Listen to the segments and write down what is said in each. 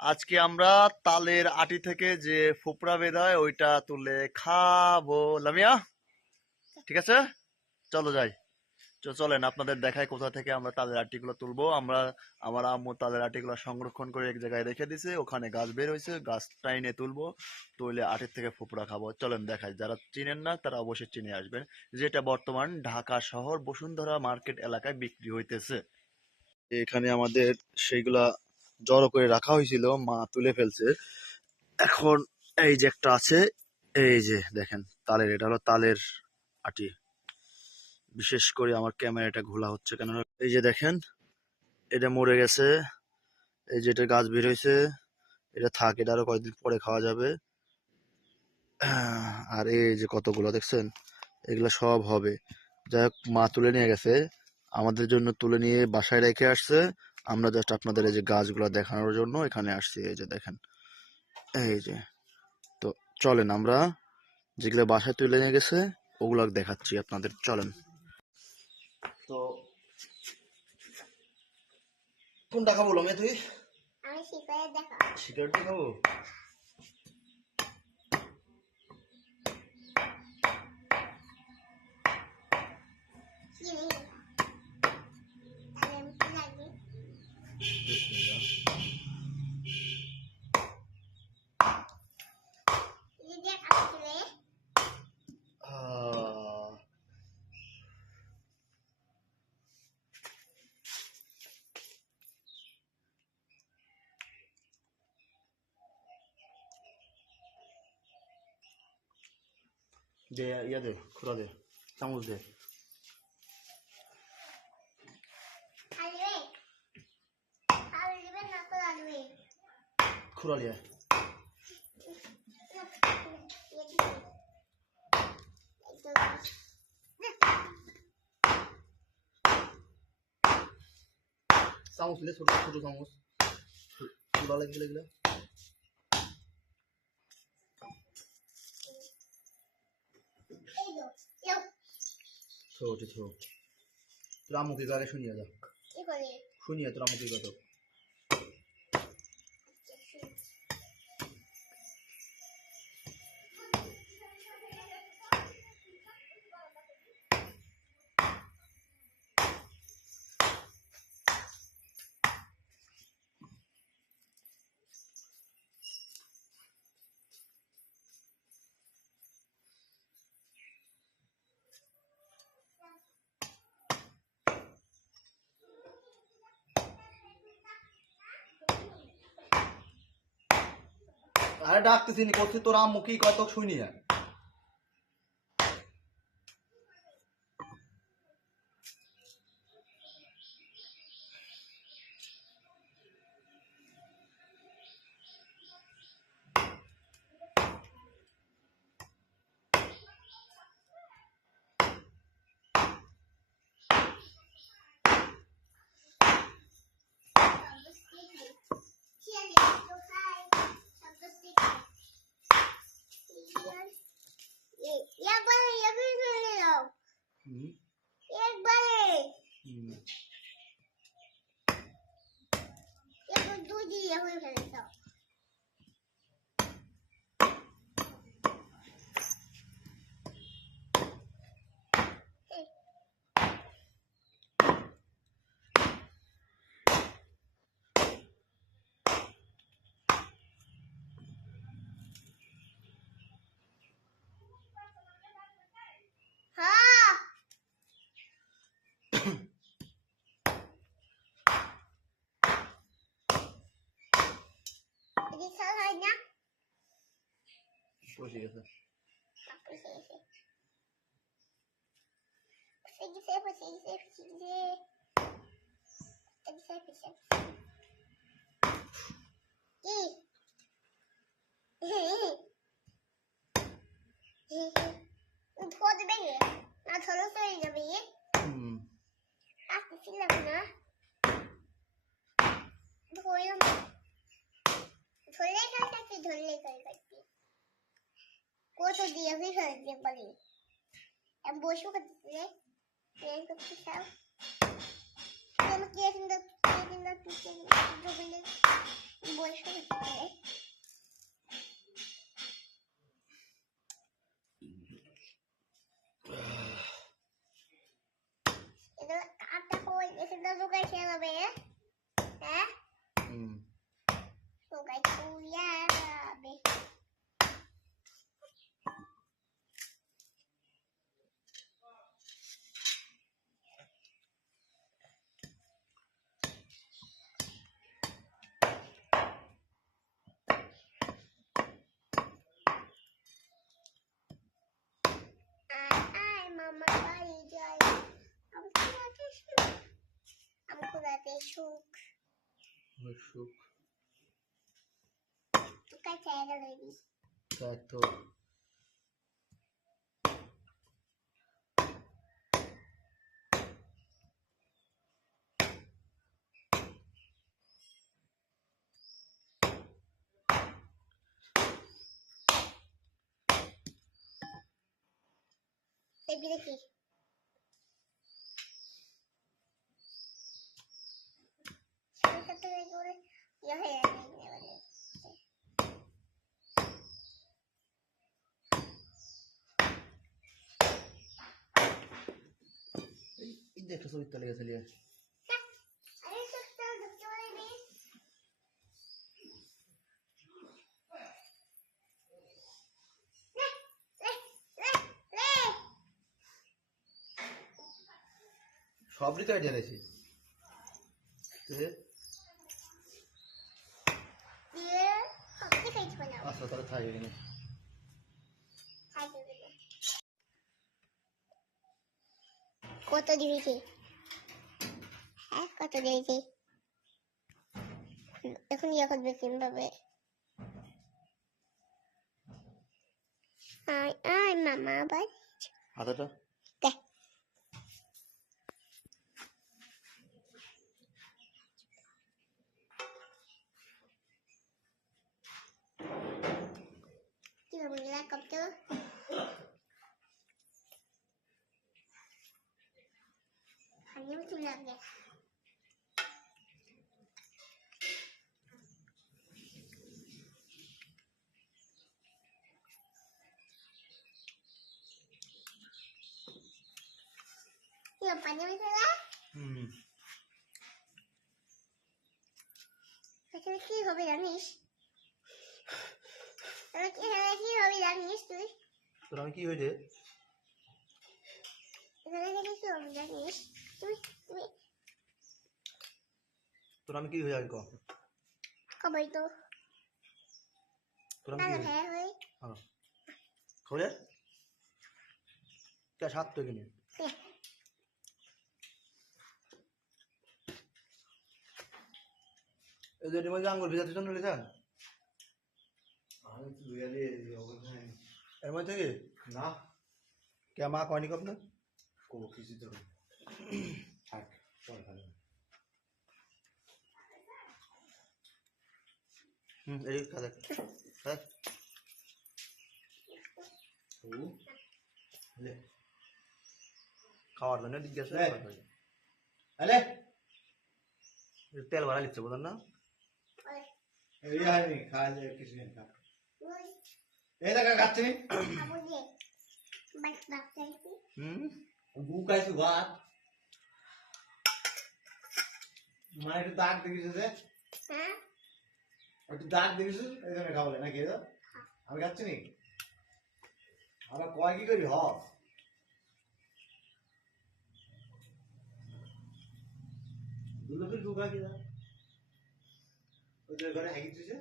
আজকে আমরা তালের আটি থেকে যে ফোপড়া বের হয়, ওইটা তুলে খাব। লামিয়া, ঠিক আছে? চলো যাই। চলেন, আপনাদের দেখায় কোথা থেকে আমরা তালের আটিগুলো তুলবো। আমরা, আমার আম্মু তালের আটিগুলো সংরক্ষণ করে এক জায়গায় রেখে দিছে। ওখানে গাছ বের হয়েছে, গাছ টাইনে তুলবো। তুলে আটির থেকে ফোপড়া খাব। চলেন দেখাই। যারা চিনেন না, তারা অবশ্যই চিনে আসবেন। যেটা বর্তমান ঢাকা শহর বসুন্ধরা মার্কেট এলাকায় বিক্রি হইতেছে। এখানে আমাদের সেইগুলা জড়ো করে রাখা হয়েছিল, মা তুলে ফেলছে। এখন এই যে একটা আছে, এই যে দেখেন, তালের, এটা হলো তালের আটি। বিশেষ করে আমার ক্যামেরাটা ঘোলা হচ্ছে কেন? এই যে দেখেন, এটা মরে গেছে। এই যে এটা গাছ বের হয়েছে, এটা থাক, এটা আরও কয়েকদিন পরে খাওয়া যাবে। আর এই যে কতগুলো দেখছেন, এগুলো সব হবে। যাই হোক, মা তুলে নিয়ে গেছে। আমাদের জন্য তুলে নিয়ে বাসায় রেখে আসছে। আমরা জাস্ট আপনাদের এই যে গাছগুলো দেখানোর জন্য এখানে আসছি এই যে দেখেন। এই যে তো চলেন আমরা যেগুলো বাসায় তুলে নিয়ে গেছে ওগুলো দেখাচ্ছি আপনাদের চলেন। তো কোনটা খাব লমে তুই? আমি শিকারে দেখা সিগারেট খাব? 됐습니다. 이제 아프네. 아. 네, 얘들, 그러들, 나무들. খুড়া চামচ দিলে ছোট ছোট চামচ। খুড়া লাগে লাগলে ছোট ছোট তোর আম্মুকে গাড়ি শুনিয়ে যা। শুনিয়ে তোর আম্মুকে কত আরে ডাকতেছি নি করছি তোর আম্মু কি কত শুনিয়ে হুম একবারে হুম একবার দুই দিয়ে হয়ে ফেলেছ হ্যাঁ এদিকে খেলা হয় না বসে গেছে Puse ese. Puse ese, puse ese, puse ese. Puse ese, puse ese. কি? ধরবে গে না ধরো চলে যাবে ইয়ে হুম আসতেছিলাম না ধরলাম ধরলেই খাই খাচ্ছি কত দিয়ে আমি ফেলতে পারি আমি বসে করতে প্রেম করতে চাও? আমি কে সুন্দর কিন্তু বসে guys. I'm gonna shook. সুখ Tukai saya lagi. তো Baby lagi. Satu your hair. দেখো চলে গেছে সবই তো আইডিয়া দিয়েছি দিয়েছে হ্যাঁ কত দিয়েছে এখন ইয়ে করবে কিভাবে আয় আয় মামা আবার হাতাটা দেখ কি হবে laptop tulang ya. Yang panjang itu lah. হুম Kacau কি হবে জানিস এবার কি এখানে কি হবে জানিস তুই তোর আমি কি হয়েছে এখানে থেকে কি হবে জানিস তুই তুই তোর আমি কি হয়ে যাবে ক কবে তো তোর আমি কি হয়ে হয়ে খবরে কে সাত তো কিনে এই যে মধ্যে আঙ্গুল ভিজাতে জন্য লিখেন এর মধ্যে কি না কে মা কয়নি কপনে কোনো কিছু তো থাক পরে খাবে হুম এই খাদে হ্যাঁ ও লে খাওয়ার জন্য জিজ্ঞাসা এই। আলে তেল বাড়া লিখছে বোঝেন না এই হানি খাওয়া যায় কিছু নেই খা ওই এই দেখা খাচ্ছি খাব দিয়ে বাস বাস চাইছি হুম গু খাইছি ভাত মানে একটু দাগ দেখিস যে হ্যাঁ একটু দাগ দেখিস এই জন্য খাবলে নাকি তো? আমি খাচ্ছি নি? আমরা কয় কি করি হ দুলো ফির গু খাই কি না? ওই যে ঘরে হাগি দিছে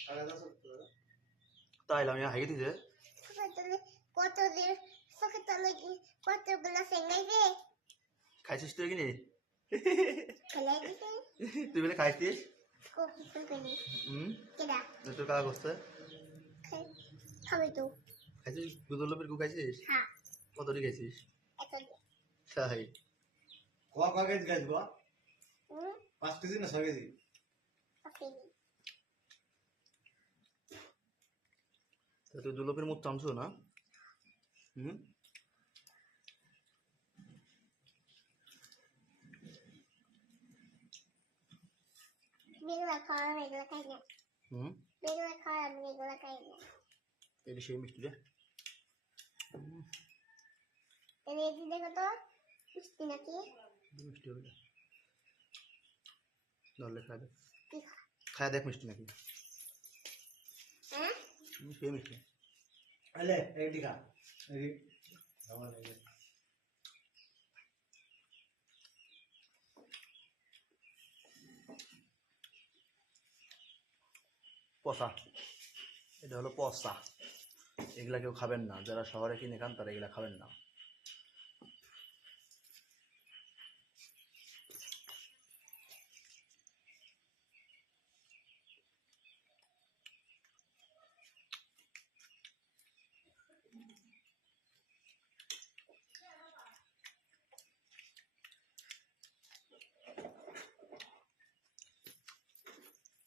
সাড়ে দশ তাই আমি হাইকে দিছে। কত দিন তোকে তাহলে কি? কতগুলো সেঙ্গাইছে খাইছিস তুই কিনি খেলে তুই বলে খাইছিস? হুম? তোর কাকা করছে? খাবে তো। খাইছিস? গু খাইছিস? হ্যাঁ। কত দিয়ে খাইছিস তাই ক ক কেজি খাইছি ক? পাঁচ কেজি না ছয় কেজি? তা তুই দুলপের মুখ চামছো না? হুম? মেঘলা খাওয়া মেঘলা খাই না হুম মেঘলা খাওয়া মেঘলা খাই না এটা সেই মিষ্টি রে এবার এটি দেখো তো মিষ্টি নাকি মিষ্টি হবে ধরলে খাই দেখ খাই দেখ মিষ্টি নাকি মিষ্টি এলে একটি খা এই খাওয়া লাগে পচা। এটা হলো পচা। এগুলা কেউ খাবেন না। যারা শহরে কিনে খান, তারা এগুলা খাবেন না।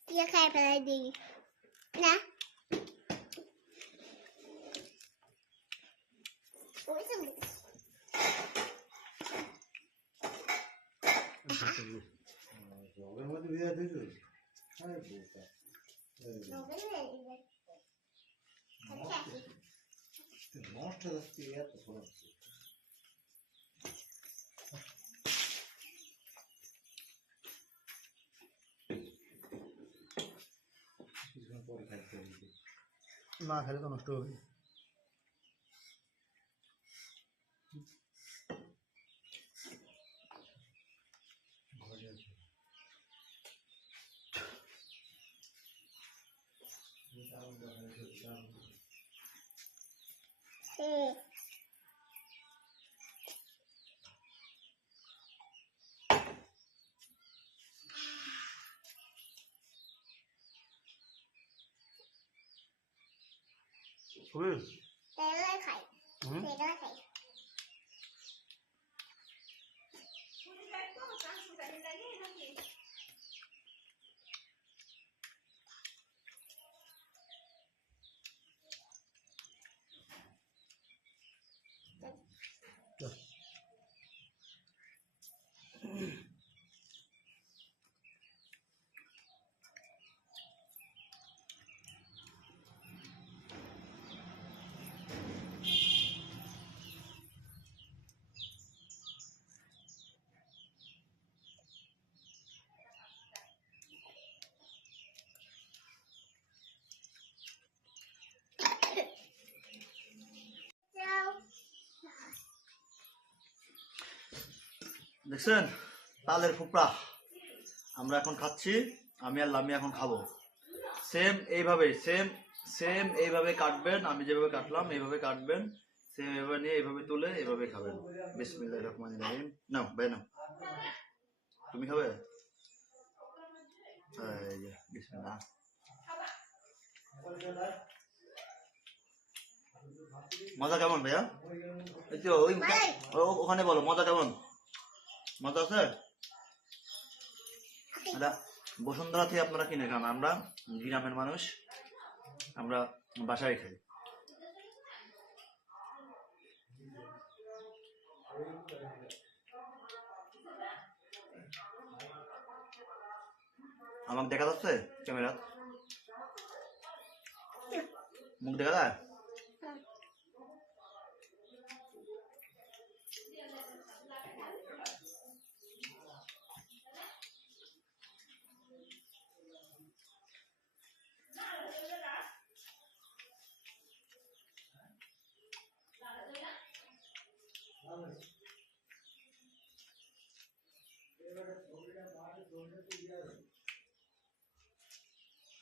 দিয়ে খাই ফেলাই দিই না ওই তো জগের মধ্যে ভিজা দিয়েছ আরে বোকা এই, নবেল হয়ে গেছে নষ্ট হয়ে যাচ্ছে এত পড়াচ্ছে কিছুক্ষণ পরে খাইতে হবে না খেলে তো নষ্ট হবে ঘরে আছে হুম হবে তেলে খাই হুম তেলে খাই যাও দেখছেন? তালের ফুপড়া। আমরা এখন খাচ্ছি আমি আর লামি এখন খাব। সেম এইভাবে সেম সেম এইভাবে কাটবেন আমি যেভাবে কাটলাম এইভাবে কাটবেন সেম এভাবে নিয়ে এইভাবে তুলে এইভাবে খাবেন। বিসমিল্লাহির রহমানির রহিম। নাও ভাই নাও। তুমি খাবে? বিসমিল্লাহ। মজা কেমন ভাইয়া? এই তো ওই ওখানে বলো মজা কেমন? মজা আছে এটা বসুন্ধরা থেকে আপনারা কিনে খান আমরা গ্রামের মানুষ, আমরা বাসায় খাই। আমাকে দেখা যাচ্ছে ক্যামেরা মুখ দেখা যায়?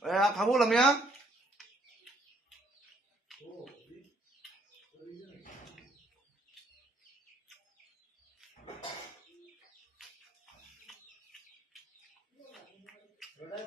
এ, খাব লামিয়া ওটাই